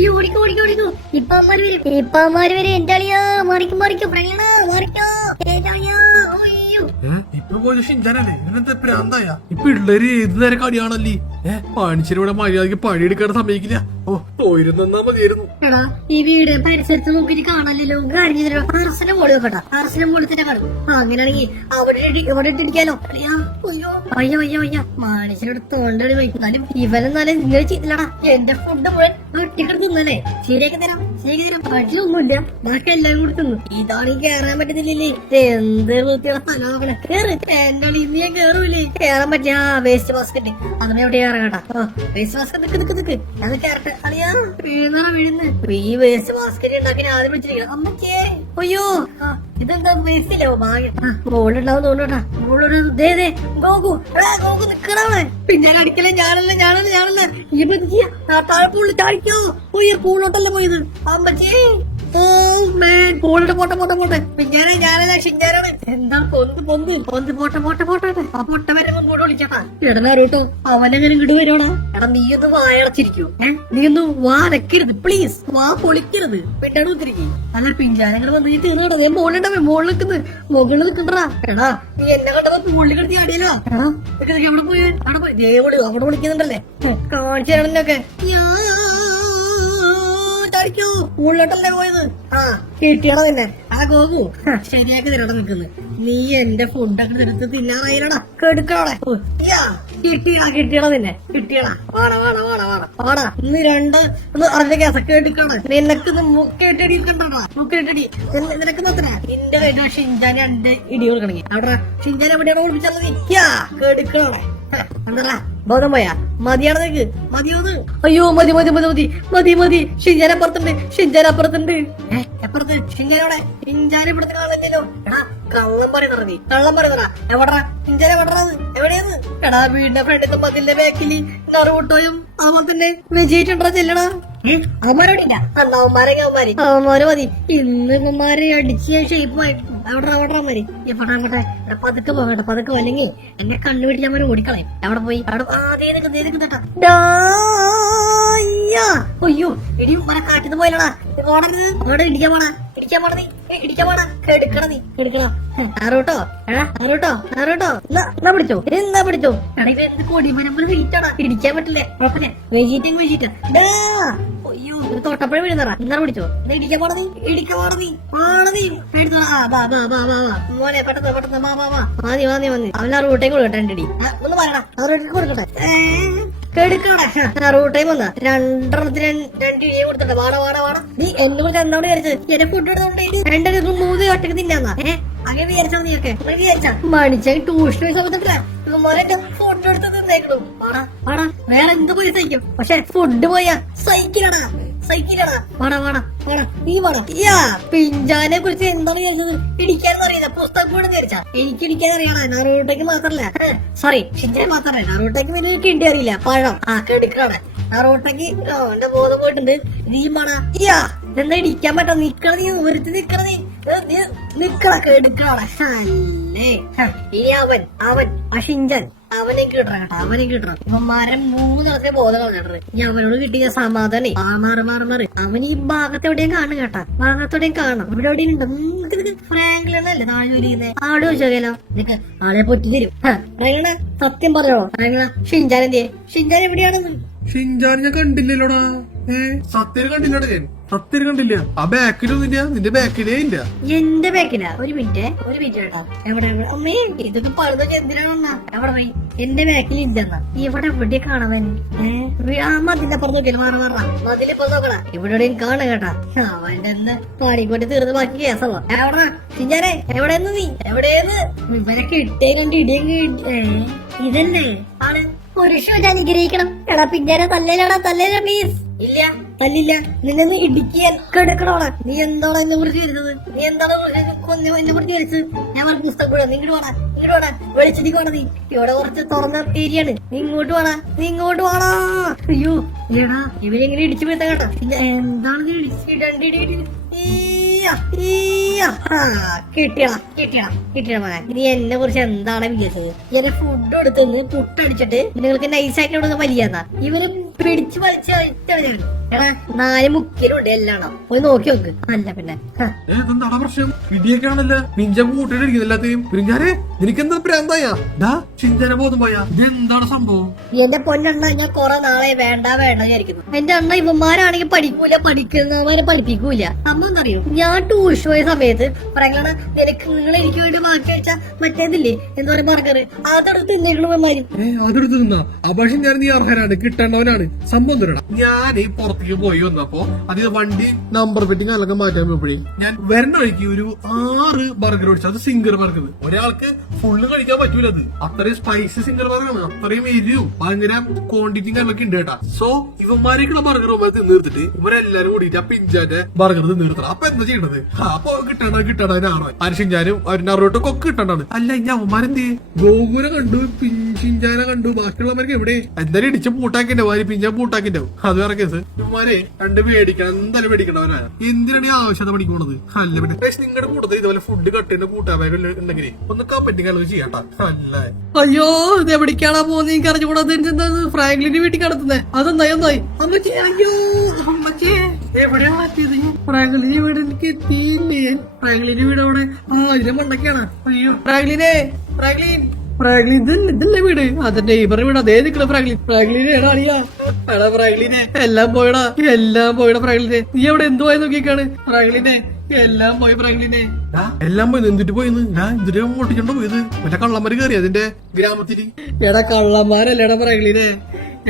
ഈ ഓടിക്കോ ഓടിക്കോ ഓടിക്കോ. ഇപ്പൊ അമ്മമാര് വരും എന്റെ അളിയാ. മറിക്കും പ്രണയണ മറിക്കോ അളിയാ. ഇപ്പൊ പോയി ഷിഞ്ചാനല്ലേ ഇന്നത്തെ പ്രാന്തായ. ഈ പിള്ളേര് ഏത് നേരം കളിയാണല്ലേ. മനുഷ്യരിവിടെ മര്യാദക്ക് പണിയെടുക്കാൻ സമയക്കില്ല. ഓ പോയിരുന്നാ മതിയായിരുന്നു. എടാ ഈ വീട് പരിസരത്ത് നോക്കിട്ട് കാണാനല്ലോ. കാര്യം അറസിനെ മോളി നോക്കട്ടാ. അറസിനെ മോളി തന്നെ കാണും. അങ്ങനെയാണെങ്കിൽ ഇവിടെ ഇട്ടിരിക്കാലോ. അയ്യോ മനുഷ്യരോട് തോണ്ടടി വയ്ക്കുന്നാലും ഇവനെന്നാലും നിങ്ങൾ ചെയ്തില്ലടാ. എന്റെ ഫുഡ് മുഴുവൻ വെട്ടിക്കെടുത്ത് തിന്നല്ലേ. ശരിയാക്കി തരാം പറ്റിയൊന്നുമില്ല. ബാക്കി എല്ലാം കൂടി തിന്നു. ഇതാണ് കേറാൻ പറ്റുന്നില്ലേ. എന്ത് വൃത്തിയുള്ള സ്ഥലം നോക്കണേ. കേറ് എന്റെ അളിന്ന് ഞാൻ കേറൂലേ. കേറാൻ പറ്റിയ വേസ്റ്റ് ബാസ്കറ്റ് അങ്ങനെ എവിടെയാ ഇറങ്ങട്ടാ. വേസ്റ്റ് ബാസ്കറ്റ് നിക്ക് അത് കേറട്ടെ. അളിയാ വീഴുന്ന്. ഈ വേസ്റ്റ് ബാസ്കറ്റ് ഉണ്ടാക്കി ആദ്യം വിളിച്ചിരിക്കണം. അമ്മച്ചേ അയ്യോ ഇതെന്താ വേസ്റ്റ് ഇല്ലോ. മോളുണ്ടാവും തോന്നട്ടാ. മോളൊരു ഗോകു നിക്കണേ. പിന്നെ അടിക്കലേ ഞാനല്ല ഈ താഴെ ചാടിക്കോ. പൂളോട്ടല്ലേ പോയത് അമ്മച്ചേ. പോട്ടെ ഞാനല്ല ഷിഞ്ചാനാണ്. എന്താ പോട്ടെ ആ പൊട്ട വരെ മുമ്പോട്ട് വിളിക്കട്ടാ. ഇടനേരോട്ടോ അവനെങ്ങനെ ഇങ്ങോട്ട് വരുവാടാ. എടാ നീ ഒന്ന് വായടച്ചിരിക്കൂ. നീ ഒന്ന് വാരക്കരുത് പ്ലീസ്. വാ പൊളിക്കരുത്. പെട്ടാണ് കുത്തിരിക്കും. അല്ല പിഞ്ചാനങ്ങൾ വന്ന് തീർന്നടാ. ഞാൻ മോളിൽ നിൽക്കുന്നത് മുകളിൽ നിൽക്കണ്ടാ. എടാ നീ എന്നെ കണ്ടപ്പോ മുകളിൽ കിടത്തി ആടിയല്ലോ. എവിടെ പോയി അവിടെ വിളിക്കുന്നുണ്ടല്ലേ. കാണിച്ചു തരണൊക്കെ ഉള്ളോട്ടല്ലേ പോയത്. കിട്ടിയടാ നിന്നെ. ഗോകു ശരിയാക്കി തരടാ നിൽക്കുന്നു. നീ എന്റെ ഫുഡൊക്കെ എടുത്ത് തിന്നാറായില്ലടാ. കെടുക്കണോടെ. കിട്ടിയടാ നിന്നെ. വാടാ ഇന്ന് അറിഞ്ഞ കേസൊക്കെ എടുക്കണേ. നിനക്ക് കേട്ടടിക്കണ്ടടാ. നിനക്ക് നോക്കണേ. നിന്റെ കയ്യിൽ ഷിഞ്ചാൻ 2 ഇടി കൊടുക്കണെങ്കിൽ അവിടെ ഷിഞ്ചാൻ എവിടെയാണ് വിളിപ്പിച്ചാൽ കെടുക്കണോടെ. എന്താ ബോധം പോയാ മതിയാണ് നിനക്ക്. മതിയോന്ന്. അയ്യോ മതി. ഷിഞ്ചാനപ്പുറത്തുണ്ട്. എപ്പുറത്ത് ഷിഞ്ചാനോടെ. ഷിഞ്ചാൻ ഇവിടുത്തെ കാണുന്നില്ലല്ലോ. എടാ കള്ളം പറയുന്നടാ. എവിടാ ഷിഞ്ചാൻ എവിടെയാന്ന്. എടാ വീടിന്റെ ഫ്രണ്ടിൽ മതിലിന്റെ ബാക്കില് നറുവിട്ടോയും അതുപോലെ തന്നെ വെജിറ്റുണ്ടോ ചെല്ലടാ. അവന്മാരോടില്ല. അവന്മാര് മതി. ഇന്നമാരെ അടിച്ച് ഷേപ്പായിട്ട് അവിടെ പതുക്കെ അല്ലെങ്കിൽ എന്നെ കണ്ണു പിടിച്ച് അവന്മാര് ഓടിക്കളയും. അവിടെ പോയി അയ്യോ ഇടി മര കാറ്റുന്ന പോയല്ലടാ. അവിടെ ഇടിക്കാൻ പോണ എടുക്കണ നീ ആറോട്ടോ എന്നാ പിടിച്ചോ എടാ ഇത് എന്ത് കൊടിമരമ്പ് വെയിറ്റാടാ. ഇടിക്കാൻ പറ്റില്ലേ. വെജിറ്റ് അയ്യോ തൊട്ടപ്പഴേ വീഴുന്നറാ. ഇന്നാ പിടിച്ചോ. ഇടിക്കാൻ പോണ നീ മോനെ പെട്ടെന്ന് മതി അവനാ റൂട്ടേക്ക് കൊടുക്കട്ടെ. ഒന്ന് പറയടാ കൊടുക്കട്ടെ. റൂട്ടേക്ക് വന്നാ 2 ഇടിയെ കൊടുത്തിട്ട് വാടാ. നീ എന്നെ കുറിച്ച് എന്നോട് വിചാരിച്ചത് എന്റെ ഫുഡ് എടുത്തോണ്ട് 3 ഒറ്റക്ക് തിന്നാന്നാ. അങ്ങനെ വിചാരിച്ചാ നീയൊക്കെ മണിച്ചാൽ ട്യൂഷൻ സമയത്തില്ല. ഫുഡ് എടുത്ത് തിന്നേക്കണു. വാടാ വേറെ എന്ത് പോയി സഹിക്കും. പക്ഷെ ഫുഡ് പോയാ സഹിക്കില്ലടാ. നീ പിഞ്ചാനെ കുറിച്ച് എന്താണ് വിചാരിച്ചത്. ഇടിക്കാന്ന് അറിയില്ല. പുസ്തകം കൂടെ വിചാരിച്ചാ എനിക്ക് ഇടിക്കാൻ അറിയാടാ. നറൂട്ടേക്ക് മാത്രല്ല സോറി ഷിഞ്ചാൻ മാത്രല്ല. നറൂട്ടേക്ക് വലിയ കിണ്ടി അറിയില്ല. പഴം കെടുക്കണേ. നറൂട്ടേക്ക് എന്റെ ബോധം പോയിട്ടുണ്ട്. നീമാണാ എന്താ ഇടിക്കാൻ പറ്റാ. നിക്കണ നീ ഒരുത്തി നിക്കണ കെടുക്കണേ. ഇനി അവൻ ഷിഞ്ചൻ അവനെ കിട്ടണം. ഇവന്മാരെ 3 തലത്തെ ബോധം കളഞ്ഞിട്ട് ഞാൻ അവനോട് കിട്ടിയ സമാധാനേ. മാറി അവൻ ഈ ഭാഗത്ത് എവിടെയും കാണും കേട്ടാ. ഭാഗത്തോടെയും കാണാം. ഇവിടെ എവിടെയും ഉണ്ട്. ഫ്രാങ്ക്ലിനല്ലേ താഴെ ഇരിക്കുന്നത്. ആട് ചോദിച്ചാലോ. നിനക്ക് ആളെ പൊറ്റി തരും. സത്യം പറയോ ഷിഞ്ചാൻ എന്തിയെ. ഷിഞ്ചാൻ എവിടെയാണെന്ന്. ഷിഞ്ചാൻ ഞാൻ കണ്ടില്ലല്ലോടാ. സത്യം കണ്ടില്ല. ആ ബാക്കിലൊന്നുമില്ല. നിന്റെ ബാക്കിലേ ഇല്ല. എന്റെ ബാക്കിലാ. ഒരു മിനിറ്റ് കേട്ടാ. എവിടെ അമ്മേ ഇതൊക്കെ പഴുതൊക്കെ എന്തിനാണെന്നാ. എവിടെ പോയി. എന്റെ ബാക്കിൽ ഇല്ലെന്നാ. ഇവിടെ കാണാൻ മതിന്റെ പുറത്ത് നോക്കിയാൽ മാറാ. മതിലിപ്പോ നോക്കണ ഇവിടെയും കാണാ കേട്ടാ. അവന്റെ പാടിക്കോട്ടി തീർന്ന് ബാക്കി കേസല്ലോ. എവിടെ ഷിഞ്ചാനെ എവിടെയെന്ന് നീ എവിടെയെന്ന്. ഇവരൊക്കെ ഇട്ടേ കണ്ട് ഇടിയും ഇതന്നെ ആണ്. പുരുഷൻ അനുഗ്രഹിക്കണം. എടാ പിന്നേരെ തല്ലേലാ പ്ലീസ്. ഇല്ല തല്ലില്ല. നിന്നെ ഇടിക്കാൻ കെടുക്കണോടാ. നീ എന്താണ് എന്നെ കുറിച്ച് വരുന്നത്. നീ എന്താണ് എന്നെ കുറിച്ച് വിളിച്ചത്. ഞാൻ പറഞ്ഞ പുസ്തകം കൂടാ. നീ ഇങ്ങോട്ട് വേണ വെളിച്ചിരിക്ക് വേണ. നീ ഇവിടെ കുറച്ച് തുറന്ന ഏരിയാണ്. നീ ഇങ്ങോട്ട് വേണ. അയ്യോ എടാ ഇവരെങ്ങനെ ഇടിച്ചു പോയതാ കേട്ടോ. പിന്നെ എന്താണ് ഇടിച്ച് 2 ഇടി കിട്ടിയ മോനെ. ഇനി എന്നെ കുറിച്ച് എന്താണ് വിചാരിച്ചത്? ഇവരെ ഫുഡ് എടുത്ത് പുട്ടടിച്ചിട്ട് നിങ്ങൾക്ക് നൈസായിട്ട് കൊടുക്കുന്ന വലിയെന്നാ ഇവര് പിടിച്ചു വലിച്ച് എടാ 4 മുക്കിലുണ്ട് എല്ലാണോ പോയി നോക്കി നോക്ക്. അല്ല പിന്നെ എന്താണ് പ്രശ്നം? ഇടിയൊക്കെ ആണല്ലോ പിഞ്ച കൂട്ടിട്ടിരിക്കുന്നു എല്ലാத்தைയും. പിരിഞ്ഞാരെ നിനക്കെന്താ പ്രാന്തായ ചിന്തന ബോധം പോയാ? ഇതെന്താണ് സംഭവം? എന്റെ പൊന്നെണ്ണ ഞാൻ കൊറേ നാളെ വേണ്ട വിചാരിക്കുന്നു. എന്റെ അണ്ണ ഇവന്മാരാണെങ്കിൽ പഠിക്കൂല, പഠിക്കുന്നവരെ പഠിപ്പിക്കൂല. അമ്മ എന്നറിയോ, ഞാൻ ട്യൂഷൻ പോയ സമയത്ത് പറയണ നിനക്ക് നിങ്ങൾ എനിക്ക് വേണ്ടി മാറ്റി വെച്ച മറ്റേതില്ലേ എന്താ പറയുക ബർഗർ, അതെടുത്ത് തിന്നേക്കണമാര്. അതെടുത്ത് തിന്നാ പക്ഷെ ഞാൻ നീ അർഹനാണ്, കിട്ടേണ്ടവനാണ്. സംഭവം തരണം. ഞാൻ ഈ പുറത്തേക്ക് പോയി വന്നപ്പോ അത് വണ്ടി നമ്പർ പെട്ടിങ് അതൊക്കെ മാറ്റാൻ പോയപ്പോഴേ ഞാൻ വരുന്ന വഴിക്ക് ഒരു 6 ബർഗർ മേടിച്ചു. അത് സിംഗർ ബർഗർ. ഒരാൾക്ക് ഫുള്ള് കഴിക്കാൻ പറ്റൂല. അത് അത്രയും സ്പൈസി സിംഗർ ബർഗറാണ്, അത്രയും എരിവും ഭയങ്കര ക്വാണ്ടിറ്റിയും കാര്യങ്ങളൊക്കെ ഉണ്ട് കേട്ടാ. സോ ഇവന്മാരേക്കുള്ള ബർഗർ തിന്നിർത്തിട്ട് ഇവരെല്ലാരും കൂടിയിട്ട് ആ പിഞ്ചാന്റെ ബർഗർ തിന്നിർത്തണം. അപ്പൊ എന്താ ചെയ്യണത്? അപ്പൊ കിട്ടണതിനാണോ അരിശിഞ്ചാനും നറൂട്ടൊക്കെ ഒക്കെ കിട്ടണ്ടാണ്. അല്ല ഇനി അവന്മാരെന്ത് ഗോകുനെ കണ്ടു, പിഞ്ചിഞ്ചാനെ കണ്ടു, ബാക്കിയുള്ളവർക്ക് എവിടെ എന്തായാലും ഇടിച്ച് പൂട്ടാക്കിന്റെ വാരി പിഞ്ചാൻ പൂട്ടാക്കിന്റെ അത് വേറെ കേസ്. ഇവന്മാരെ കണ്ട് മേടിക്കണം, എന്തായാലും മേടിക്കണവരാണ്. എന്തിനാണ് ഈ ആവശ്യത പഠിക്കണത്? അല്ല പിന്നെ നിങ്ങളുടെ കൂട്ടത്തിൽ ഇതുപോലെ ഫുഡ് കട്ടിന്റെ കൂട്ടായ്മ ഉണ്ടെങ്കിൽ ഒന്ന് കപ്പറ്റി കളവ് ചെയ്യാട്ടാ. അല്ല അയ്യോ ഇത് എവിടേക്കാണാ പോകുന്നത്? എനിക്ക് അറിഞ്ഞുകൂടാ. ഫ്രാങ്ക്ലിന്റെ വീട്ടിൽ കിടത്തുന്നേ അതെന്തായി അമ്മച്ചി? അയ്യോ അമ്മച്ചേ എവിടെയാ മാറ്റിയത്? ഫ്രാങ്ക്ലിന്റെ വീട് എനിക്ക് എത്തിയില്ലേ? ഫ്രാങ്ക്ലിന്റെ വീട് അവിടെ ഇതിന്റെ മണ്ടൊക്കെയാണ്. അയ്യോ ഫ്രാങ്ക്ലിൻ ഇതല്ലേ വീട്? അതിന്റെ ഇവരുടെ വീട് അതേ നിക്കണ ഫ്രാങ്ക്ലിനെ എടാ അളിയാ. എടാ ഫ്രാങ്ക്ലിനെ എല്ലാം പോയടാ ഫ്രാങ്ക്ലിനെ. നീ എവിടെ എന്തുവായി നോക്കിക്കാണ് ഫ്രാങ്ക്ലിനെ? എല്ലാം പോയി ഫ്രാങ്ക്ലിനെ. എല്ലാം പോയി എന്തിട്ട് പോയിന്ന് ഞാൻ എന്തിട്ട് പൊട്ടിച്ചോണ്ട് പോയത്? മറ്റേ കള്ളന്മാര് കയറി അതിന്റെ ഗ്രാമത്തില്. എടാ കള്ളന്മാരല്ലേടാ ഫ്രാങ്ക്ലിനെ.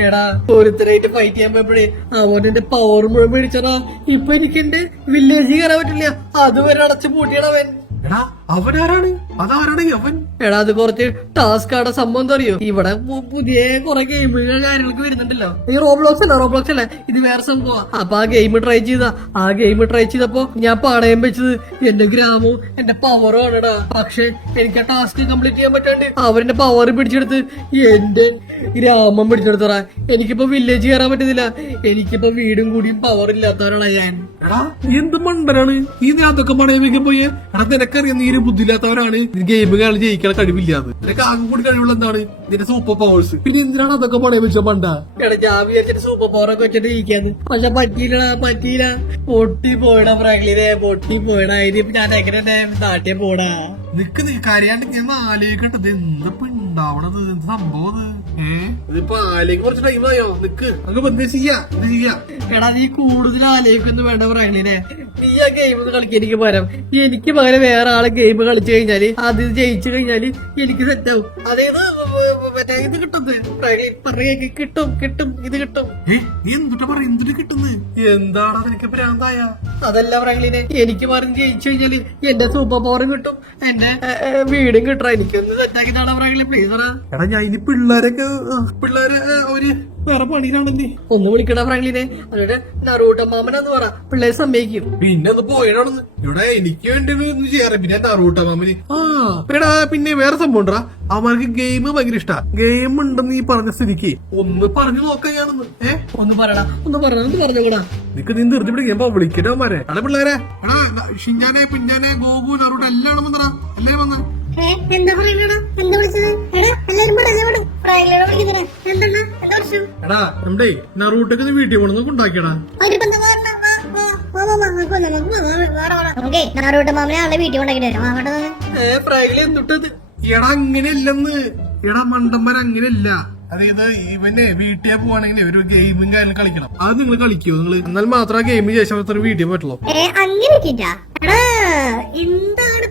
എടാ ഒരുത്തരായിട്ട് ഫൈറ്റ് ചെയ്യാൻ പോയപ്പോഴേ അവന്റെ പവർ മുഴുവൻ മേടിച്ചടാ. ഇപ്പൊ എനിക്ക് എന്റെ വില്ലേജിൽ കയറാൻ പറ്റില്ല. അതുവരെ അടച്ചു പൂട്ടിയടാ അവൻ. എടാ അവനാരാണ്? അതാരാണ് അവൻ? എടാ അത് കുറച്ച് ടാസ്ക് ആടെ സംഭവം എന്താ അറിയോ? ഇവിടെ പുതിയ കുറെ ഗെയിമുകൾ കാര്യങ്ങളൊക്കെ വരുന്നുണ്ടല്ലോ. ഈ റോബ്ലോക്സ് അല്ലേ ഇത് വേറെ സംഭവം. അപ്പൊ ആ ഗെയിം ട്രൈ ചെയ്തപ്പോ ഞാൻ പണയം വെച്ചത് എന്റെ ഗ്രാമവും എന്റെ പവറും ആണെടാ. പക്ഷെ എനിക്ക് ആ ടാസ്ക് കംപ്ലീറ്റ് ചെയ്യാൻ പറ്റാണ്ട് അവരെന്റെ പവർ പിടിച്ചെടുത്ത് എന്റെ ഗ്രാമം പിടിച്ചെടുത്തറാ. എനിക്കിപ്പോ വില്ലേജ് കയറാൻ പറ്റുന്നില്ല. എനിക്കിപ്പോ വീടും കൂടിയും പവർ ഇല്ലാത്തവരാണ് ഞാൻ. എടാ എന്ത് മണ്ടനാണ് ഈ? നീ അതൊക്കെ പണയം വെക്കാൻ പോയേ? എടാ നിനക്കറിയാം നീ ഒരു ബുദ്ധിയില്ലാത്തവരാണ്, ഗെയിം കളി ജയിക്കാൻ കഴിവില്ലാന്ന്. നിനക്ക് ആകെ കൂടി കഴിവുള്ള എന്താണ്? നിന്റെ സൂപ്പർ പവേഴ്സ്. പിന്നെ എന്തിനാണ് അതൊക്കെ പണയം വെച്ച പണ്ട? എടാ ഞാൻ വിചാരിച്ചിട്ട് സൂപ്പർ പവർ ഒക്കെ വെച്ചിട്ട് ജയിക്കാന്ന്. പക്ഷെ പറ്റിയില്ല. പൊട്ടിപ്പോയടാ ഫ്രാങ്ക്ലിനെ, പൊട്ടിപ്പോയടാ. ഇനിയിപ്പോ ഞാൻ എങ്ങനെ നാട്ടിൽ പോടാ? നിക്ക് നീ കരയാണ്ട് ഞാൻ ആലോചിക്കട്ടത് എന്തപ്പോ ഉണ്ടാവണത്? എന്ത് സംഭവം? ഇതിപ്പോ ആലോചിക്ക് കുറച്ച് ടൈമായോ? നിക്ക് അങ്ങ് എന്ത് ചെയ്യാ? എടാ നീ കൂടുതൽ ആലോചിക്കൊന്നും വേണ്ട ഫ്രാങ്ക്ലിനെ. നീ ആ ഗെയിം കളിക്കാൻ എനിക്ക് പകരം എനിക്ക് പകരം വേറെ ആളെ ഗെയിം കളിച്ചു കഴിഞ്ഞാല് അത് ജയിച്ചു കഴിഞ്ഞാല് എനിക്ക് സെറ്റാവും. അതായത് മറ്റേ ഇത് കിട്ടുന്നത് ഫ്രാങ്ക്ലിൻ പറഞ്ഞ കിട്ടും ഇത് കിട്ടും. നീ എന്തിട്ട് പറ എന്തിട്ട് കിട്ടുന്നത്? എന്താടാ നിനക്ക് പ്രാന്തായ? അതല്ല ഫ്രാങ്ക്ലിനെ, എനിക്ക് പറഞ്ഞ് ജയിച്ചു കഴിഞ്ഞാല് എന്റെ സൂപ്പർ പവറും കിട്ടും, എന്റെ വീടും കിട്ടാ. എനിക്കൊന്ന് സെറ്റാക്കി താടാ ഫ്രാങ്ക്ലിൻ പ്ലീസ്. എടാ ഞാൻ ഇനി പിള്ളേരെ ഒരു വേറെ പണിയിലാണെന്നേ. ഒന്ന് വിളിക്കടാ ഫ്രാങ്ക്ലിനെ. എന്നിട്ട് നറൂട്ടോ മാമനാന്ന് പറ, പിള്ളേര് സമ്മതിക്കും. പിന്നെ അത് പോയതാണെന്ന് ഇവിടെ എനിക്ക് വേണ്ടി ഒന്നും ചെയ്യാറ്. പിന്നെ നറൂട്ടോ മാമന് പിന്നെ വേറെ സംഭവം ഉണ്ടാ. അവർക്ക് ഗെയിം ഭയങ്കര ഇഷ്ടാ. ഗെയിം ഉണ്ടെന്ന് ഈ പറഞ്ഞ സ്ഥിതിക്ക് ഒന്ന് പറഞ്ഞു നോക്കുകയാണെന്ന്. ഒന്ന് പറഞ്ഞുകൂടാ. നിക്ക് നീ നിർത്തി പിടിക്കുമ്പോ വിളിക്കണമാരെ. എടാ പിള്ളേരെ, എടാ ഷിഞ്ചാനെ പിഞ്ചാനെ ഗോപു നറൂട്ടോ എല്ലാം വന്നടാ. അല്ലേ വന്ന എന്താ പറയണടാ? എന്താ വിളിച്ചത്? എല്ലാരും എടാ നമ്മുടെ നറൂട്ടൊക്കെ നീ വീട്ടിൽ കൊണ്ടു ഉണ്ടാക്കിയടാ. മാമനെ ആളെ വീട്ടിൽ കൊണ്ടാക്കിട്ട് ഫ്രാങ്ക്ലിൻ എന്തുട്ടത്? എടാ അങ്ങനെയല്ലെന്ന്. എടാ മണ്ടന്മാർ അങ്ങനെയല്ല. അതായത് ഇവനെ വീട്ടിൽ പോവാണെങ്കിൽ ഒരു ഗെയിമും കാര്യങ്ങളും കളിക്കണം. അത് നിങ്ങൾ കളിക്കുമോ? നിങ്ങൾ എന്നാൽ മാത്രം ആ ഗെയിം ശേഷം വീട്ടിൽ പറ്റുള്ളൂ. അങ്ങനെ എന്താണ്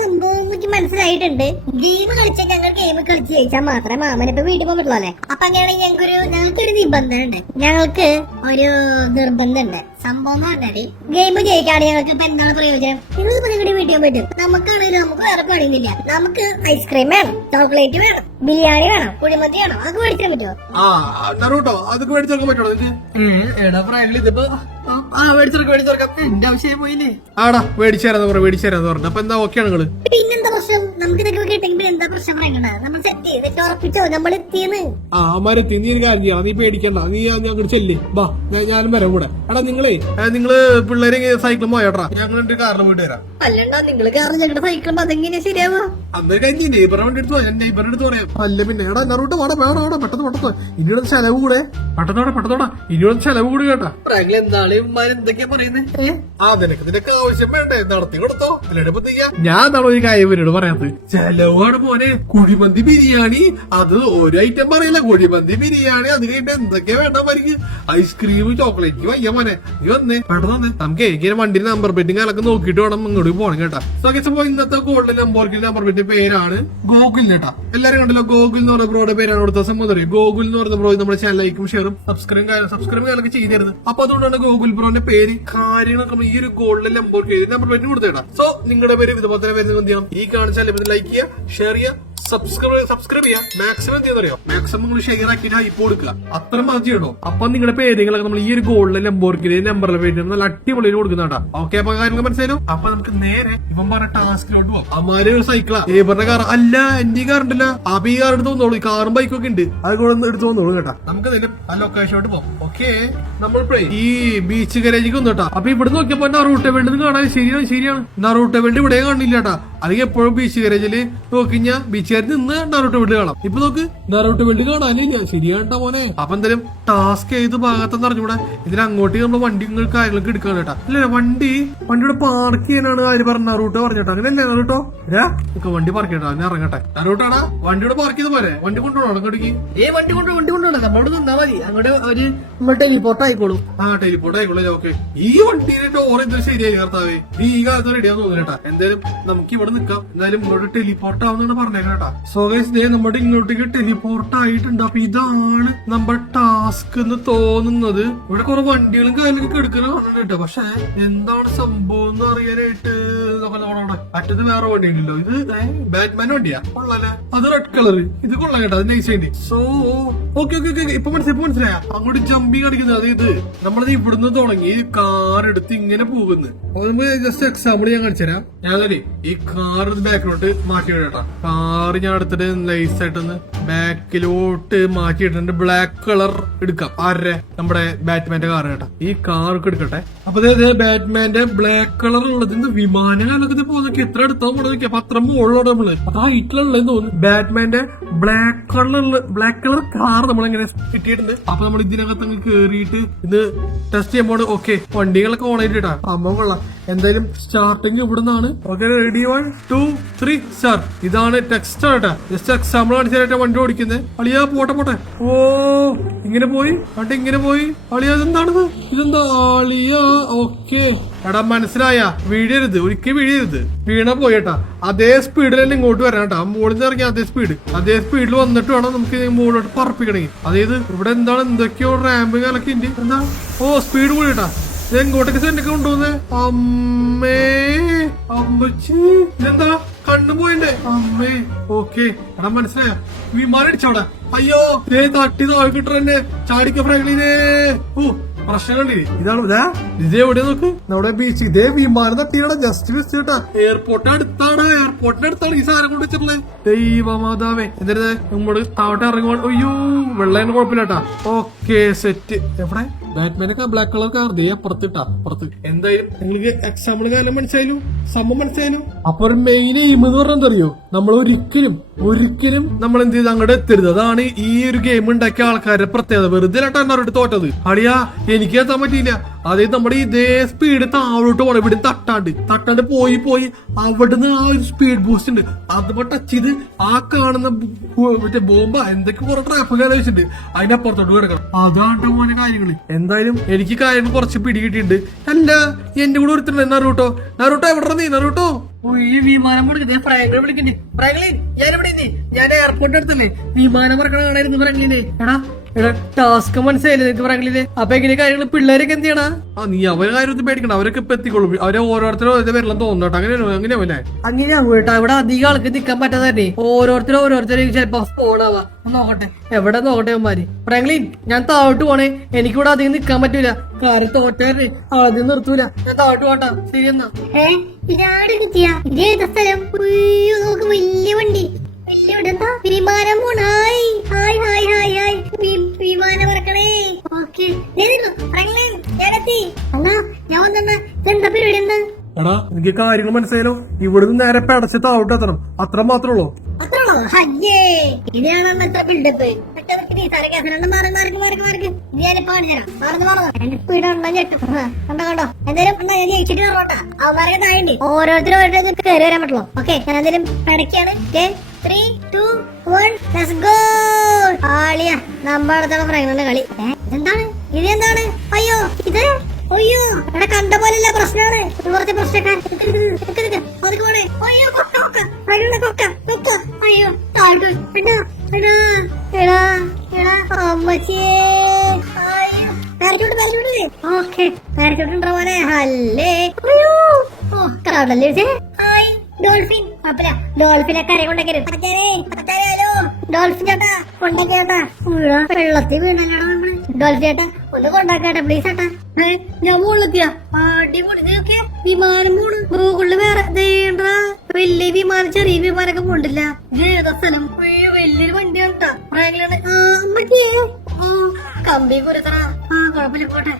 സംഭവം എനിക്ക് മനസ്സിലായിട്ടുണ്ട്. ഗെയിം കളിച്ചാൽ ഞങ്ങൾ ഗെയിം കളിച്ച് ജയിച്ചാൽ മാത്രമേ മാമനിപ്പോ വീട്ടിൽ പോകാൻ പറ്റുള്ളൂ അല്ലേ? അപ്പൊ അങ്ങനെയാണെങ്കിൽ ഞങ്ങൾക്കൊരു നിബന്ധനയുണ്ട്. ഞങ്ങൾക്ക് ഒരു നിർബന്ധമുണ്ട്. സംഭവം എന്ന് പറഞ്ഞാല് ഗെയിം ജയിക്കാണ് ഞങ്ങൾക്ക് ഇപ്പൊ എന്താണ് പ്രയോജനം? നിങ്ങളിപ്പോ നിങ്ങളുടെ വീട്ടിൽ പറ്റും. നമുക്കാണെങ്കിലും നമുക്ക് വേറെ പണിയൊന്നുമില്ല. നമുക്ക് ഐസ്ക്രീം വേണം, ചോക്ലേറ്റ് വേണം, ബിരിയാണി വേണം, കുഴിമന്തി വേണം. അതൊക്കെ മേടിക്കാൻ പറ്റുമോ? നറൂട്ടോ അതൊക്കെ മേടിച്ചെടുക്കാൻ പറ്റുള്ളൂ നിനക്ക്? എടാ ഫ്രാങ്ക്ലിൻ ഇതിപ്പോ മേടിച്ചെടുക്കാം. എന്റെ ആവശ്യം പോയില്ലേ? ആടാ മേടിച്ചേരാന്ന് പറഞ്ഞു. അപ്പൊ എന്താ ഓക്കെ ആണ് നിങ്ങള്? പിന്നെന്താ പ്രശ്നം? നമുക്ക് ഇതൊക്കെ കിട്ടെങ്കിൽ എന്താ പ്രശ്നം പറയണ്ട? നമ്മൾ സെറ്റ് ചെയ്തിട്ട് ഉറപ്പിച്ചോ നമ്മൾ എത്തിയെന്ന്. അമാരെത്തി. നീ ഒരു കാര്യം ചെയ്യാം, നീ പേടിക്കണ്ട. നീ ഞങ്ങൾ ചെല്ലേ. ഞാനും വരാം കൂടെ. എടാ നിങ്ങളെ അപ്പേ നിങ്ങള് പിള്ളേരെ സൈക്കിളും പോയാട്ടാ ഞങ്ങൾ എന്റെ കാറിൽ പോയിട്ട് വരാം. അല്ലണ്ടാ നിങ്ങള് കാരണം ഞങ്ങളുടെ സൈക്കിൾ അതെങ്ങനെയാ ശരിയാവാ? അന്ന് കഴിഞ്ഞ് നെയ്ബറെ വണ്ടി എടുത്ത് ഞാൻ നെയ്ബറിന്റെ അടുത്ത് പറയാം. അല്ല പിന്നെ എടാ നറൂട്ട് വേണം പെട്ടെന്ന് ഇനിയുള്ള ചെലവ് കൂടെ പെട്ടെന്നോടാ ഇനിയുള്ള ചെലവ് കൂടി കേട്ടാ. ഫ്രാങ്ക്ലിൻ എന്താണ് ഇവന്മാര് എന്തൊക്കെയാ പറയുന്നത്? നിനക്ക് നിനക്ക് ആവശ്യം വേണ്ടേ നടത്തി കൊടുത്തോ. അല്ലാണ്ട് ഞാൻ എന്താണോ ഈ കാര്യം ഇവരോട് പറയാത്തത്? ചെലവാണ് മോനെ. കുഴിമന്തി ബിരിയാണി അത് ഒരു ഐറ്റം പറയില്ല. കുഴിമന്തി ബിരിയാണി അത് കഴിഞ്ഞിട്ട് എന്തൊക്കെയാ വേണ്ട മരിക്ക്. ഐസ്ക്രീം ചോക്ലേറ്റ് വയ്യ മോനെ. നീ വന്നേ പെട്ടെന്ന് നമുക്ക് ഇങ്ങനെ വണ്ടിയുടെ നമ്പർ പ്ലേറ്റും കാലൊക്കെ നോക്കിയിട്ട് വേണം ഇങ്ങോട്ട് പോകണം കേട്ടാ. സോ ഇന്നത്തെ ഗോൾഡ് നമ്പർ പ്ലേറ്റിന്റെ പേരാണ് ഗോകുൽ കേട്ടാ. എല്ലാരും കണ്ടല്ലോ ഗോകുൽ എന്ന് പറഞ്ഞ ബ്രോയുടെ പേരാണ് കൊടുത്ത സംഭവം അറിയാം. ഗോകുൽ എന്ന് പറയുന്ന ബ്രോ നമ്മുടെ ചാനൽ ലൈക്കും ഷെയറും സബ്സ്ക്രൈബ് കാര്യങ്ങളൊക്കെ ചെയ്തിരുന്നു. അപ്പൊ അതുകൊണ്ടാണ് ഗോകുൽ ബ്രോന്റെ പേര് കാര്യങ്ങളൊക്കെ ഈ ഒരു ഗോൾഡിൽ നമ്പർ പ്ലേറ്റ് കൊടുത്തേട്ടാ. സോ നിങ്ങളുടെ പേര് ഇതുപോലെ തന്നെ വരുന്നത് എന്ത് ചെയ്യണം? ഈ കാണിച്ചാൽ ലൈക്ക് ചെയ്യുക, ഷെയർ ചെയ്യുക, സബ്സ്ക്രൈബ് ചെയ്യാം. മാക്സിമം ചെയ്യുന്നറിയോ? മാക്സിമം നിങ്ങൾ ഷെയർ ആക്കിയിട്ട് ഹൈപ്പ് കൊടുക്കുക. അത്ര മതി ചെയ്യണോ? അപ്പൊ നിങ്ങളുടെ പേരുകളൊക്കെ നമ്മൾ ഈ ഒരു ഗോൾഡിലെ നമ്പറിൽ പേര് നല്ല അടിപൊളി കൊടുക്കുന്നതാ. ഓക്കെ അപ്പൊ കാര്യങ്ങൾ മനസ്സിലായോ? അപ്പൊ നമുക്ക് നേരെ ഇവൻ പറഞ്ഞ ടാസ്കിലോട്ട് പോകാം. അമ്മാര് ഒരു സൈക്കിളാ ഏബറിന്റെ കാർ അല്ല എന്റെ കാർ ഉണ്ടല്ലോ. അപ്പൊ ഈ കാർ എടുത്ത് വന്നോളൂ. ഈ കാറും ബൈക്കൊക്കെ ഉണ്ട്. അതുകൊണ്ട് എടുത്ത് വന്നോളൂ കേട്ടാ. നമുക്ക് എന്തായാലും ആ ലൊക്കേഷനോട്ട് പോകാം. ഓക്കെ നമ്മൾ ഈ ബീച്ച് ഗാരേജിക്ക് വന്നു കേട്ടാ. അപ്പൊ ഇവിടെ നോക്കിയപ്പോ നറൂട്ടോ വേൾഡ് കാണാൻ ശരിയാണ്. നറൂട്ടോ വേൾഡ് ഇവിടെ കാണില്ല കേട്ടാ. അല്ലെങ്കിൽ എപ്പോഴും ബീച്ച് ഗാരേജില് നോക്കിഞ്ഞാ ബീച്ച് നിന്ന് നറൂട്ടോ വേൾഡ് കാണാം. ഇപ്പൊ നോക്ക് നറൂട്ടോ വേൾഡ് കാണാനില്ല. ശരിയാണ്ടാ മോനെ. അപ്പൊ എന്തായാലും ടാസ്ക് ഏത് ഭാഗത്തെന്ന് അറിഞ്ഞൂടെ. ഇതിന് അങ്ങോട്ടേക്ക് നമ്മള് വണ്ടി കാര്യങ്ങളൊക്കെ എടുക്കാൻ കേട്ടാ. അല്ലേ വണ്ടിയുടെ പാർക്ക് ചെയ്യാനാണ് ആര് പറഞ്ഞ നറൂട്ടോ പറഞ്ഞേട്ടാ. അങ്ങനെയല്ലേ നറൂട്ടോ? വണ്ടി പാർക്ക് ചെയ്യട്ടാ. ഞാൻ ഇറങ്ങട്ടെ. നറൂട്ടാടാ വണ്ടിയുടെ പാർക്ക് ചെയ്ത പോലെ വണ്ടി കൊണ്ടുപോകണം അങ്ങോട്ടേക്ക്. വണ്ടി കൊണ്ടുപോകണം. നമ്മളോട് നിന്നാ മതി. അങ്ങോട്ട് ഒരു ടെലിപ്പോർട്ട് ആയിക്കോളും. ടെലിപ്പോർട്ട് ആയിക്കോളൂ. ഓക്കെ ഈ വണ്ടിയുടെ ഡോർ എന്തൊരു ശരിയായി കർത്താവേ. നീ ഈ കാലത്ത് റെഡിയാന്ന് തോന്നുന്നു കേട്ടാ. എന്തായാലും നമുക്ക് ഇവിടെ നിൽക്കാം. എന്തായാലും ഇങ്ങോട്ട് ടെലിപ്പോർട്ട് ആവുന്നാണ് പറഞ്ഞേക്കാം കേട്ടാ. സോ ഗൈസ് ദേ നമ്മുടെ ഇങ്ങോട്ടേക്ക് ടെലിപ്പോർട്ട് ആയിട്ടുണ്ട്. അപ്പൊ ഇതാണ് നമ്മുടെ ടാസ്ക് എന്ന് തോന്നുന്നത്. ഇവിടെ കുറെ വണ്ടികളും കാര്യങ്ങളൊക്കെ എടുക്കണം കേട്ടോ. പക്ഷെ എന്താണ് സംഭവം എന്ന് അറിയാനായിട്ട് അറ്റത്ത് വേറെ വണ്ടി ഉണ്ടല്ലോ. ഇത് ബാറ്റ്മാൻ വണ്ടിയാ. കൊള്ളാല്ലേ? അത് റെഡ് കളർ. ഇത് കൊള്ളാം കേട്ടോ. അത് നൈസ് ആയിട്ട്. സോ ഓക്കെ ഇപ്പൊ മനസ്സിലായ അങ്ങോട്ട് ജമ്പിങ് കളിക്കുന്നത്. അതായത് നമ്മളത് ഇവിടുന്ന് തുടങ്ങി കാർ എടുത്ത് ഇങ്ങനെ പോകുന്നു. ജസ്റ്റ് എക്സാമ്പിൾ ഞാൻ കാണിച്ചുതരാം. ഞാനേ ഈ കാർ ബാക്കിലോട്ട് മാറ്റി കേട്ടാ. കാറ് ഞാൻ എടുത്തിട്ട് നൈസ് ആയിട്ടൊന്ന് ബാക്കിലോട്ട് മാറ്റിയിട്ടുണ്ട്. ബ്ലാക്ക് കളർ എടുക്കാം. ആരുടെ? നമ്മുടെ ബാറ്റ്മാന്റെ കാർ കേട്ടാ. ഈ കാറൊക്കെ എടുക്കട്ടെ. അപ്പൊ ബാറ്റ്മാന്റെ ബ്ലാക്ക് കളർ ഉള്ളത് വിമാന കാലൊക്കെ പോകുന്നൊക്കെ എത്ര എടുത്താൽ പോകണമെന്നൊക്കെ. അപ്പൊ അത്ര മുകളിലോട്ട് നമ്മള് അത്ര ഹൈറ്റിലുള്ളതെന്ന് തോന്നുന്നു. ബാറ്റ്മാന്റെ ബ്ലാക്ക് കളർ കാർ നമ്മളെങ്ങനെ കിട്ടിയിട്ടുണ്ട്. അപ്പൊ നമ്മൾ ഇതിനകത്ത് അങ്ങ് കേറിയിട്ട് ഇത് ടെസ്റ്റ് ചെയ്യുമ്പോൾ ഓക്കെ വണ്ടികളൊക്കെ ഓൺ ആയിട്ടാ. സംഭവം കൊള്ളാം. എന്തായാലും സ്റ്റാർട്ടിങ് ഇവിടെ നിന്നാണ്. Okay ready 1 2 3 start. ഇതാണ് ടെക്സ്റ്റ് കേട്ടാ. ജസ്റ്റ് എക്സാമ്പിൾ കാണിച്ചായിട്ട് വണ്ടി ഓടിക്കുന്നത്. അളിയാ പോട്ടെ. ഓ ഇങ്ങനെ പോയി വണ്ടി ഇങ്ങനെ പോയി. അളിയാ ഇതെന്താണിത്? ഇതെന്താ അളിയാ? ഓക്കെ എടാ മനസ്സിലായ വീഴരുത്. ഒരിക്കലും വീഴരുത്. വീണ പോയിട്ടാ. അതേ സ്പീഡിൽ തന്നെ ഇങ്ങോട്ട് വരാം കേട്ടാ. മുകളിൽ നിന്ന് ഇറങ്ങി അതേ സ്പീഡിൽ വന്നിട്ട് വേണം നമുക്ക് മുകളിലോട്ട് പറപ്പിക്കണമെങ്കിൽ. അതായത് ഇവിടെ എന്താണ് എന്തൊക്കെയോ റാമ്പ് കാലൊക്കെ ഉണ്ട്. എന്താ ഓ സ്പീഡ് കൂടി കേട്ടാ. ഇത് എങ്ങോട്ടൊക്കെ സെന്റൊക്കെ കൊണ്ടുപോകുന്നേ. അമ്മച്ചി ഇതെന്താ കണ്ണു പോയിണ്ടേ അമ്മേ. ഓക്കെ എടാ മനസ്സിലായോ? വിമാനം അടിച്ചവിടെ. അയ്യോ തട്ടി താഴ്ക്കിട്ടെ ചാടിക്ക ഫ്രാങ്ക്ലിനെ. ഓ പ്രശ്നം കണ്ടില്ലേ? ഇതാണ് ഇത് എവിടെ നോക്ക് നമ്മുടെ ബീച്ച്. ഇതേ വിമാനം തട്ടിയുടെ ജസ്റ്റ് മിസ് കേട്ടാ. എയർപോർട്ടിന് അടുത്താണ് ഈ സാധനം കൊണ്ട് വെച്ചിട്ടുള്ളത്. ദൈവമാതാവേ എന്തായാലും നമ്മുടെ താവട്ടെ ഇറങ്ങുവാൻ. അയ്യോ വെള്ളം കുഴപ്പമില്ലാട്ടാ. Okay set. എവിടെ ബാറ്റ്മാനൊക്കെ ബ്ലാക്ക് കളർ കാർ ദേ അപ്പുറത്തിട്ടാ. അപ്പുറത്ത് എന്തായാലും നിങ്ങൾക്ക് എക്സാമ്പിൾ കാര്യം മനസ്സിലായാലും സംഭവം മനസ്സിലായാലും. അപ്പൊ ഒരു മെയിൻ എയിം എന്ന് പറഞ്ഞാൽ എന്തറിയോ? നമ്മൾ ഒരിക്കലും നമ്മൾ എന്ത് ചെയ്ത് അങ്ങോട്ട് എത്തരുത്. അതാണ് ഈ ഒരു ഗെയിം ഉണ്ടാക്കിയ ആൾക്കാരുടെ പ്രത്യേകത. വെറുതെ അവരോട് തോറ്റത്. അളിയാ എനിക്ക് എത്താൻ പറ്റിയില്ല. അതായത് നമ്മുടെ ഇതേ സ്പീഡ് താഴോട്ട് പോകണം. ഇവിടെ തട്ടാണ്ട് പോയി അവിടുന്ന് ആ ഒരു സ്പീഡ് ബൂസ്റ്റ് ഉണ്ട്. അതുപോലെ ടച്ച് ചെയ്ത് ആ കാണുന്ന മറ്റേ ബോംബ എന്തൊക്കെ കുറെ ട്രാഫിക് ആലോചിച്ചിട്ടുണ്ട്. അതിനപ്പുറത്തോട്ട് കിടക്കണം. അതാണ് മോനെ കാര്യങ്ങള്. എന്തായാലും എനിക്ക് കാര്യങ്ങൾ കുറച്ച് പിടി കിട്ടിയിട്ടുണ്ട്. അല്ല എന്റെ കൂടെ ഒരുത്തരുണ്ട് നറൂട്ടോ എവിടെ നീ നറൂട്ടോ? ഈ വിമാനം കൊടുക്കുന്നത് ഫ്രാങ്ക്ലിൻ വിളിക്കുന്നേ. ഫ്രാങ്ക്ലിൻ ഞാൻ എയർപോർട്ട് അടുത്തല്ലേ വിമാനം പറക്കണ കാണായിരുന്നു ഫ്രാങ്ക്ലിനെ. എടാ ടാസ്ക് മനസ്സിലായില്ലേ നിനക്ക് ഫ്രാങ്ക്ലിനെ? അപ്പൊ എങ്ങനെ കാര്യങ്ങൾ പിള്ളേരൊക്കെ എന്ത് ചെയ്യണ? നീ അവരെ കാര്യത്തിൽ പേടിക്കണം. അവരൊക്കെ ഇപ്പൊ എത്തിക്കൊള്ളും. അവരെ ഓരോരുത്തരും വരലെന്ന് തോന്നട്ടോ. അങ്ങനെയാവല്ലേ? അങ്ങനെയാവും കേട്ടോ. ഇവിടെ അധികം ആൾക്ക് നിക്കാൻ പറ്റാതെ ഓരോരുത്തരും ചിലപ്പോ ഫോണാവാ. നോക്കട്ടെ എവിടെ നോക്കട്ടെ അവന്മാര്. ഫ്രാങ്ക്ലിൻ ഞാൻ താഴോട്ട് പോണേ. എനിക്കിവിടെ അധികം നിക്കാൻ പറ്റൂല. കാര്യം തോറ്റേ ആദ്യം നിർത്തൂല. ഞാൻ താഴോട്ട് പോട്ടാ. ശരി എന്നാ. ഇതാണ് കിട്ടിയ ഇതേതാ സ്ഥലം? നോക്ക് വലിയ വണ്ടി. വിമാനം പോണായി. വിമാനം പറക്കണേ. ഓക്കെ ഞാനെത്തി. എടാ എനിക്ക് കാര്യങ്ങൾ മനസ്സിലായാലോ, ഇവിടുന്ന് നേരെ പടച്ച് താഴോട്ട് എത്തണം, അത്ര മാത്രമേ ഉള്ളൂ. അത്രയുള്ളോ? അയ്യേ, ഇനിയാണ് അന്നത്തെ ബിൽഡപ്പ്. ഞാനിപ്പോ എന്റെ സ്പീഡ് ഉണ്ടോ ഞെട്ടും. കണ്ടോ കണ്ടോ, എന്തായാലും ഞാൻ ജയിച്ചിട്ട് പറഞ്ഞോട്ടാ. അവന്മാരൊക്കെ താഴെ ഓരോരുത്തരും ഓരോരുത്തർ കയറി വരാൻ പറ്റുള്ളൂ. ഓക്കെ, ഞാൻ എന്തായാലും പടക്കാണ്. 3, 2, 1, let's go. ആളിയാ നമ്മളടുത്താണ് ഫ്രൈങ്ങളുടെ കളി. എന്താണ് ഇത്? എന്താണ്? അയ്യോ ഇത്, അയ്യോ എടാ കണ്ട പോലെയല്ല, പ്രശ്നമാണ്. കുറച്ച് പ്രശ്നക്കാർ. അയ്യോ കൊക്ക കൊക്ക കൊക്ക കൊക്ക. അയ്യോ താഴ്ത്തു. എടാ എടാ എടാ എടാ അമ്മച്ചിയേ. അയ്യോ പാരച്യൂട്ട് പാരച്യൂട്ട്. ഓക്കെ പാരച്യൂട്ട് ഉണ്ടോ പോലെ? അല്ലേ അയ്യോ ഓ കടലല്ലേ ചേച്ചി. Hi dolphin. അപ്പല ഡോൾഫിനെ കര കൊണ്ടേക്കരുത്. ഡോൾഫിൻ ചേട്ടാ കൊണ്ടേക്കേട്ടാ. വെള്ളത്തിൽ വീണല്ലോടാ നമ്മള്. ഡോൾഫിൻ ചേട്ടാ ഒന്ന് കൊണ്ടാക്കട്ടെ പ്ലീസ് ചേട്ടാ. ഞാൻ മുകളിലെത്തിയ അടിപൊളി. ഇതൊക്കെ വിമാനം പോണ്. ഗൂഗിളില് വേറെ ദേണ്ടാ വലിയ വിമാനം ചെറിയ വിമാനൊക്കെ പോണ്ടില്ല. ഏതാ സ്ഥലം? വലിയൊരു വണ്ടിയാണ് കേട്ടാ. കമ്പി കുരുത്തറ. കുഴപ്പമില്ല പോട്ടെ.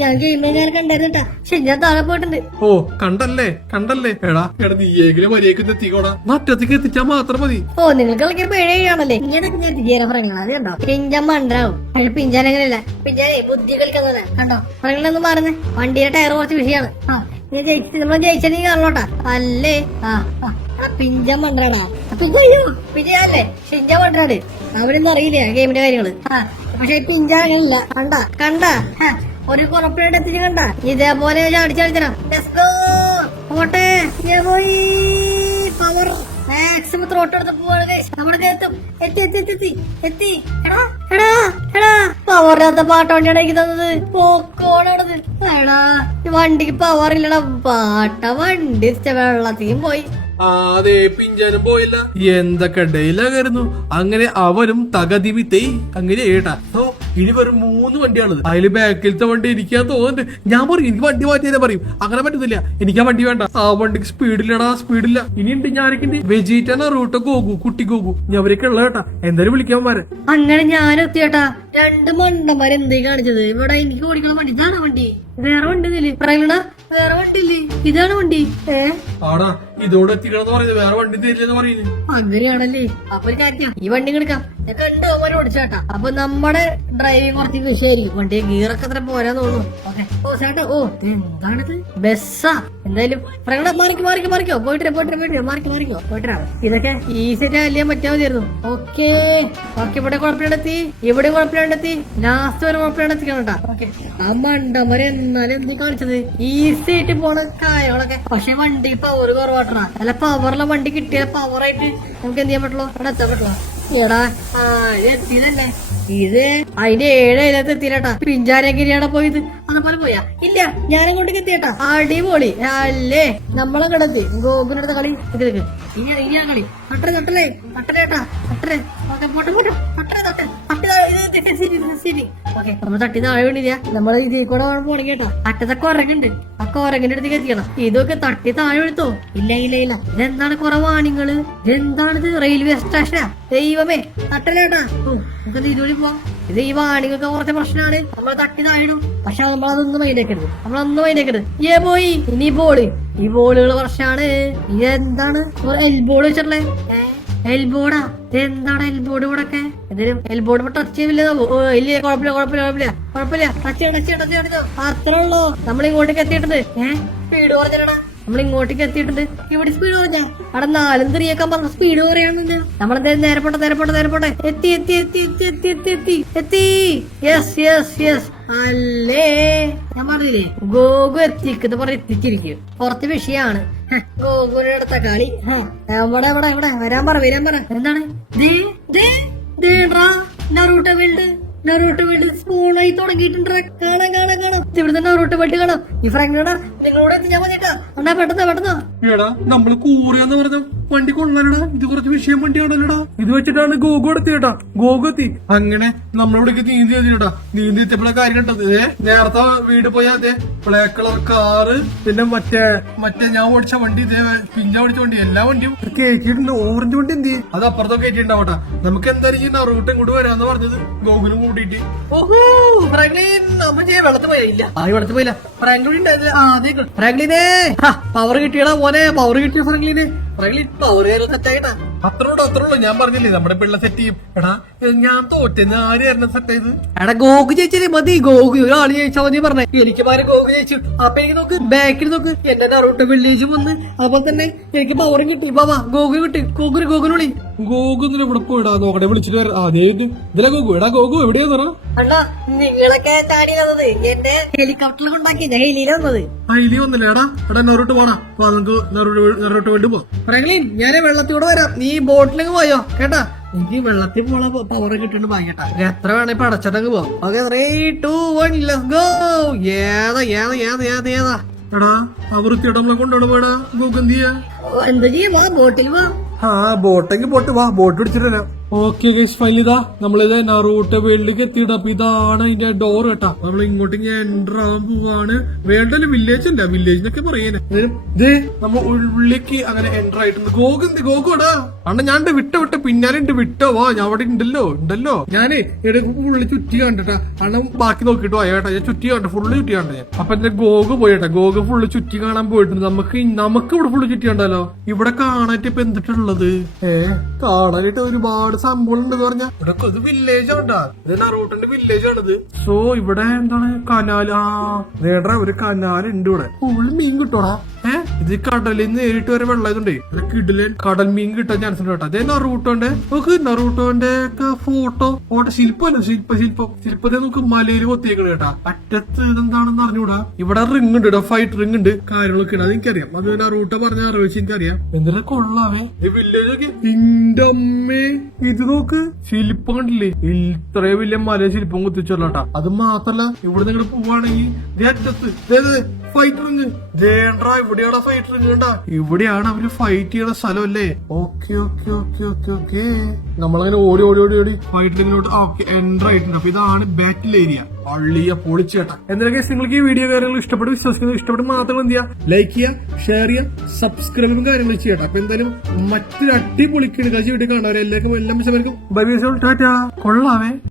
ഞാൻ ഗെയിമിൽ ഞാൻ കണ്ടായിരുന്നിട്ടാ. ശരി ഞാൻ താഴെ പോയിട്ടുണ്ട്. ഓ കണ്ടല്ലേ കണ്ടല്ലേ. എടാ നീയെങ്കിലും മര്യാദക്ക് എത്തിക്കോടാ, മറ്റത്തേക്ക് എത്തിച്ചാ മാത്രം മതി. ഓ നിങ്ങൾക്ക് കളിക്കാൻ പേടിയാണല്ലേ. ഇങ്ങനൊക്കെ ഞാൻ തിരികെ പറയണം. അത് കണ്ടോ പിഞ്ചാൻ മണ്ടാവും. പക്ഷെ പിഞ്ചാൻ അങ്ങനെയല്ല, പിഞ്ചാനെ ബുദ്ധി കളിക്കുന്നത് കണ്ടോ. പറയണെന്ന് പറഞ്ഞേ വണ്ടിയുടെ ടയർ കുറച്ച് വിഷയമാണ്. നമ്മൾ ജയിച്ചത് കാണോട്ടാ. അല്ലേ പിഞ്ചാൻ മണ്ടാടാ. പിഞ്ചയ്യോ പിഞ്ചല്ലേ പിഞ്ചാൻ മണ്ടാട്. അവനൊന്നും അറിയില്ല ഗെയിമിന്റെ കാര്യങ്ങള്. പക്ഷെ പിഞ്ചാൻ അങ്ങനെയില്ല. കണ്ട കണ്ട ഒരു കുറപ്പിനായിട്ട് എത്തിച്ച് കണ്ട. ഇതേപോലെ ചാടിച്ചടിച്ചണം. പോട്ടെ പോയി. പവർ മാക്സിമം ത്രോട്ടെടുത്ത് പോവാണ്. നമ്മുടെ എത്തും. എത്തി എത്തി എത്തി എത്തി. എടാ എടാ എടാ പവറിനകത്ത പാട്ട വണ്ടിയാണ് എനിക്ക് തന്നത്. പോക്കോണത്. എടാ വണ്ടിക്ക് പവർ ഇല്ലടാ. പാട്ട വണ്ടി വെള്ളത്തിയും പോയി. അതെ പിഞ്ചാനും പോയില്ല. എന്തൊക്കെ ഡയലോഗായിരുന്നു. അങ്ങനെ അവനും തകതിമിത്തേ അങ്ങനെ ഏട്ടാ. ഇനി വെറും 3 വണ്ടിയാണത്. അതില് ബാക്കിലത്തെ വണ്ടി ഇരിക്കാൻ തോന്നുന്നുണ്ട്. ഞാൻ പറയും എനിക്ക് വണ്ടി മാറ്റിയതേ പറയും. അങ്ങനെ പറ്റുന്നില്ല, എനിക്ക് ആ വണ്ടി വേണ്ട. ആ വണ്ടിക്ക് സ്പീഡില്ലടാ, സ്പീഡില്ല. ഇനിയുണ്ട് ഞാനൊക്കെ ഉണ്ട്. വെജീറ്റാണ് റൂട്ട് ഗോകു കുട്ടി ഗോകു ഞവരൊക്കെ ഉള്ള കേട്ടാ. എന്തായാലും വിളിക്കാൻ മാരെ. അങ്ങനെ ഞാൻ എത്തിയേട്ടാ. 2 മണ്ടന്മാര് എന്തേ കാണിച്ചത് ഇവിടെ. എനിക്ക് ഓടിക്കണം വണ്ടി. ഇതാണ് വണ്ടി. വേറെ വണ്ടി പറയണ. വേറെ വണ്ടി ഇല്ലേ? ഇതാണ് വണ്ടി. ആടാ ഇതോടെ എത്തിക്കണെന്ന് പറയുന്നത്, വേറെ വണ്ടി തരില്ലെന്ന് പറയുന്നത്. അങ്ങനെയാണല്ലേ. അപ്പൊ ഒരു കാര്യം, ഈ വണ്ടി എടുക്കാം. ഞാൻ കണ്ടു അവന്മാരെ ഓടിച്ചേട്ടാ. അപ്പൊ നമ്മുടെ ഡ്രൈവിംഗ് കുറച്ച് വിഷയമായിരിക്കും. വണ്ടി ഗിയറൊക്കെ അത്ര പോരാൻ തോന്നുന്നു. ഓക്കെ ഓ ചേട്ടാ. ഓ എന്താണിത്? ബസ്സാ. എന്തായാലും പറയണ മാറിക്കോ. പോയിട്ട് മാറിക്കോ. ഇതൊക്കെ ഈസിയായിട്ട് അല്ലിയാൻ പറ്റാ മതിയായിരുന്നു. ഓക്കെ ഇവിടെ കുഴപ്പമില്ലെത്തി. ഇവിടെ കുഴപ്പമില്ലെത്തി. ലാസ്റ്റ് വരെ കുഴപ്പമില്ലെത്തിക്കണം കേട്ടാ. ഓക്കെ ആ മണ്ടന്മാരെ എന്നാലും എന്ത് കാണിച്ചത്? ഈസി ആയിട്ട് പോണ കായകളൊക്കെ. പക്ഷെ വണ്ടി പവർ കുറവാട്ടണ. അല്ല പവറുള്ള വണ്ടി കിട്ടിയ പവറായിട്ട് നമുക്ക് എന്ത് ചെയ്യാൻ പറ്റുള്ളൂ? അവിടെ എത്താൻ പറ്റുള്ളൂ. എടാ എത്തിയതല്ലേ ഇത്. അതിന്റെ 7 അതിനകത്ത് എത്തിയിട്ടാ. പിഞ്ചാരഗിരിയാടെ പോയത്. അതുപോലെ പോയാ ഇല്ല. ഞാനങ്ങോട്ടേക്ക് എത്തിയേട്ടാ. അടിപൊളി അല്ലേ. നമ്മളങ്ങോട്ട് എത്തി. ഗോകുനടുത്ത കളി ഇനിയാണ് കളി. തട്ടലേട്ടാ. നമ്മൾ തട്ടി താഴെ വീണില്ല. നമ്മൾ ഇതിൽ കൂടെ പോണെങ്കിൽ കേട്ടാ. അറ്റത്തെ കൊരങ്ങുണ്ട്. ആ കൊരങ്ങിന്റെ അടുത്തേക്ക് എത്തിക്കണം. ഇതൊക്കെ തട്ടി താഴെ എടുത്തോ? ഇല്ല. ഇതെന്താണ് കുറെ വാണിങ്ങള്? എന്താണിത്? റെയിൽവേ സ്റ്റേഷനാ? ദൈവമേ തട്ടലേട്ടാ. നമുക്ക് ഇരുവഴി പോവാം. ഇത് ഈ വാണികൾക്ക് കുറച്ച് പ്രശ്നമാണ്. നമ്മൾ തട്ടി താഴിടും. പക്ഷെ നമ്മളതൊന്നും മൈൻഡാക്കരുത്. പോയി ഇനി ഈ ബോളുകൾ പ്രശ്നമാണ്. ഇതെന്താണ് എൽബോർഡ് വെച്ചിട്ടുള്ളേ? എൽബോർഡാ? എന്താണ് എൽബോർഡ് ഇവിടൊക്കെ? എന്തെങ്കിലും എൽബോർഡ് ടച്ച് ചെയ്യില്ല. ഇല്ല കുഴപ്പമില്ല. ടച്ച് അത്രേ ഉള്ളൂ. നമ്മൾ ഇങ്ങോട്ടേക്ക് എത്തിയിട്ടുണ്ട്. സ്പീഡ് കുറഞ്ഞടാ. നമ്മൾ ഇങ്ങോട്ടേക്ക് എത്തിയിട്ടുണ്ട്. ഇവിടെ സ്പീഡ് കുറഞ്ഞ അവിടെ 4 3 പറഞ്ഞ സ്പീഡ് കുറയാണെന്ന്. നമ്മളെന്തായാലും നേരെ പോട്ടെ. എത്തി. യെസ് അല്ലേ. ഞാൻ പറഞ്ഞില്ലേ ഗോകു എത്തിക്കുന്നത് പറഞ്ഞ് എത്തിച്ചിരിക്കും. കുറച്ച് വിഷയാണ് ഗോകുവിന്റെ അടുത്ത കളി. ഇവിടെ വരാൻ പറ. എന്താണ് നറൂട്ടോ വേൾഡ് സ്കൂളായി തുടങ്ങിയിട്ടുണ്ട്. കാണാം. ഇവിടുത്തെ നറൂട്ടോ വേൾഡ് കാണാം. ഈ ഫ്രാങ്ക്ലിനോട് നിങ്ങളോട് എത്തിച്ചാൽ മതിട്ടാ. പെട്ടെന്ന് എടാ നമ്മള് കൂറിയാന്ന് പറഞ്ഞു. വണ്ടി കൊള്ളാലടാ, ഇത് കുറച്ച് വിഷയം വണ്ടിയാണല്ലോടാ. ഇത് വെച്ചിട്ടാണ് ഗോഗു എത്തിയേട്ടാ. ഗോഗു എത്തി. അങ്ങനെ നമ്മളിവിടേക്ക് നീന്തി എത്തിട്ടാ. നീന്തി എത്തിയപ്പോഴെ കാര്യം കണ്ടത്, നേരത്തെ വീട് പോയാ അതെ ബ്ലാക്ക് കളർ കാറ്, പിന്നെ മറ്റേ ഞാൻ ഓടിച്ച വണ്ടി, ഇതേ പിഞ്ച ഓടിച്ച വണ്ടി, എല്ലാ വണ്ടിയും കയറ്റിയിട്ടുണ്ട്. ഓറഞ്ച് വണ്ടി എന്ത് ചെയ്യും, അത് അപ്പുറത്തൊക്കെ കയറ്റിണ്ടാവട്ടെ. നമുക്ക് എന്തായാലും റൂട്ട് ഇങ്ങോട്ട് വരാന്ന് പറഞ്ഞത് ഗോകുലും കൂട്ടിയിട്ട്. ഓഹോ ഫ്രാങ്ക്ലിൻ, വെള്ളത്തിൽ പോയില്ല. ആ വെള്ളത്തിൽ പോയില്ല. ഫ്രാങ്ക്ലിൻ ഫ്രാങ്ക്ലിനെ പവർ കിട്ടിയടാ മോനെ, പവർ കിട്ടിയ ഫ്രാങ്ക്ലിന്. ഫ്രാങ്ക്ലിൻ പവർ സെറ്റായിട്ടാ. അത്രയുള്ളൂ. ഞാൻ പറഞ്ഞില്ലേ നമ്മുടെ പിള്ള സെറ്റ് ചെയ്യും. എടാ ഞാൻ തോറ്റെന്ന് ആര് കാരണം സെറ്റ് ചെയ്ത്? എടാ ഗോകു ജയിച്ചേ മതി. ഗോകു ഒരാള് ജയിച്ചാ മതി പറഞ്ഞേ. എനിക്ക് മാറി ഗോകു ജയിച്ചു. അപ്പൊ എനിക്ക് നോക്ക്, ബാക്കിൽ നോക്ക്, എന്റെ നറൂട്ടോ വില്ലേജ് വന്ന് അപ്പൊ തന്നെ എനിക്ക് പവറും കിട്ടി. ബാബാ ഗോകു കിട്ടി. ഗോകുവിളി ഗോകുന്നിന് ഇവിടെ പോയിടാ നോക്കട്ടെ, വിളിച്ചിട്ട് വരാം. ആദ്യമായിട്ട് ഇതിലെ ഗോകു. എടാ ഗോകു എവിടെയാ? അണ്ണാ നിങ്ങളൊക്കെ ചാടി വന്നത് എന്റെ ഹെലികോപ്റ്ററിൽ കൊണ്ടാക്കിയത്, ഹെലിയില് വന്നത്. ഹൈലി വന്നില്ല. എടാ നെറോട്ട് പോണാ, നമുക്ക് നെറോട്ട് വേണ്ടി പോവാം. ഫ്രാങ്ക്ലിൻ ഞാൻ വെള്ളത്തിലൂടെ വരാം, നീ ബോട്ടിലേക്ക് പോയോ കേട്ടാ. എനിക്ക് വെള്ളത്തിൽ പോണ പവർ കിട്ടുന്നുണ്ട് ഭാഗ്യട്ടാ. എത്ര വേണേ പടച്ചിട്ടങ്ങ് പോവാം. Okay 3, 2, 1 let's go. ഏതാ എടാ അവൃത്തിയോടെ നമ്മളെ കൊണ്ടുപോയി പോയടാ. ഗോകു എന്ത് ചെയ്യാ? എന്താ ചെയ്യാ, ബോട്ടിൽ പോവാം. ബോട്ടെങ്കിൽ പോട്ട് വാ, ബോട്ട് പിടിച്ചിട്ട് വരാം. ഓക്കെ ഗൈസ്, ഫൈനൽ ഇതാ നമ്മളിത് നറൂട്ടോ വേൾഡിലേക്ക് എത്തിയിട്ട്. അപ്പൊ ഇതാണ് അതിന്റെ ഡോർ കേട്ടാ. നമ്മൾ ഇങ്ങോട്ട് എൻ്റർ ആവാൻ പോവാണ്. വേൾഡില് വില്ലേജ് അല്ല, വില്ലേജ് എന്നൊക്കെ പറയാനേ. ഇത് നമ്മ ഉള്ളിലേക്ക് അങ്ങനെ എൻ്റർ ആയിട്ടുണ്ട്. ഗോകുടാ അണ്ണ ഞാൻ വിട്ട് പിന്നാലെ ഉണ്ട്. വിട്ടോ വാ, ഞാൻ അവിടെ ഉണ്ടല്ലോ. ഞാനേ ഫുള്ള് ചുറ്റി കണ്ടിട്ടാ. അണ്ണ ബാക്കി നോക്കിട്ട് പോയ കേട്ടാ. ഞാൻ ചുറ്റി കണ്ട, ഫുള്ള് ചുറ്റി കണ്ടേ. അപ്പൊ എന്റെ ഗോകു പോയിട്ടാ. ഗോകു ഫുള്ള് ചുറ്റി കാണാൻ പോയിട്ടുണ്ട്. നമുക്ക് ഇവിടെ ഫുള്ള് ചുറ്റി കണ്ടല്ലോ. ഇവിടെ കാണാനായിട്ട് ഇപ്പൊ എന്തിട്ടുള്ളത്? കാണാനായിട്ട് ഒരുപാട് സംഭവം ഉണ്ടെന്ന് പറഞ്ഞാ. ഇവിടെ ഇത് വില്ലേജ് ആണ്ടാ, ഇത് നറൂട്ടോന്റെ വില്ലേജ് ആണിത്. സോ ഇവിടെ എന്താണ് കനാൽ. നേടാ ഒരു കനാലുണ്ട് ഇവിടെ. ഫുള്ള് മീൻ കിട്ടോടാ. ഇത് കടലിൽ നിന്ന് നേരിട്ട് വരെ വെള്ളമായതുകൊണ്ടേ കിടലൻ കടൽ മീൻ കിട്ടാൻ ചാൻസ് ഉണ്ട് കേട്ടോ. അതേ നറൂട്ടോന്റെ ഫോട്ടോ ശില്പത്തെ നമുക്ക് മലയിൽ കൊത്തിയേക്കണ് കേട്ടാ. അറ്റത്ത് ഇതെന്താണെന്ന് അറിഞ്ഞൂടാ. ഇവിടെ റിങ് ഉണ്ട്, ഫൈറ്റ് റിങ് ഉണ്ട്, കാര്യങ്ങളൊക്കെ ഉണ്ട്. അതെനിക്കറിയാം. അത് നറൂട്ടോ പറഞ്ഞ അറിയിച്ച് എനിക്കറിയാം. എന്തിനാ കൊള്ളാവേ ഈ വില്ലേജ് ഒക്കെ. ഇന്റെ അമ്മേ, ഇത് നോക്ക്, ശില്പം കണ്ടില്ലേ? ഇത്രയും വലിയ മല ശില്പം കുത്തിച്ചോട്ടാ. അത് മാത്രല്ല ഇവിടെ നിങ്ങൾ പോവാണെങ്കിൽ അറ്റത്ത് ഫൈറ്റ് റിങ്. ഇവിടെയാണ് ഫൈറ്റ് റിങ് കണ്ടാ. ഇവിടെയാണ് അവര് ഫൈറ്റ് ചെയ്യണ സ്ഥലം അല്ലേ? ഓക്കെ നമ്മളങ്ങനെ ഓടി ഫൈറ്റ് റിങ്ങിലോട്ട് എൻ്റർ ആയിട്ടുണ്ട്. അപ്പൊ ഇതാണ് ബാറ്റിൽ ഏരിയ. പള്ളിയ പൊളിച്ചു കേട്ടാ. എന്തൊക്കെ നിങ്ങൾക്ക് ഈ വീഡിയോ കാര്യങ്ങൾ ഇഷ്ടപ്പെട്ട് വിശ്വസിക്കുന്നത്, ഇഷ്ടപ്പെട്ട് മാത്രം എന്ത് ചെയ്യുക, ലൈക്ക് ചെയ്യുക, ഷെയർ ചെയ്യുക, സബ്സ്ക്രൈബും കാര്യങ്ങളും ചെയ്യട്ടെ. അപ്പൊ എന്തായാലും മറ്റൊരു അടിപൊളിക്ക് വീഡിയോ കാണാൻ എല്ലാവർക്കും എല്ലാം ബൈ ബൈ. ടാറ്റാ. കൊള്ളാവേ.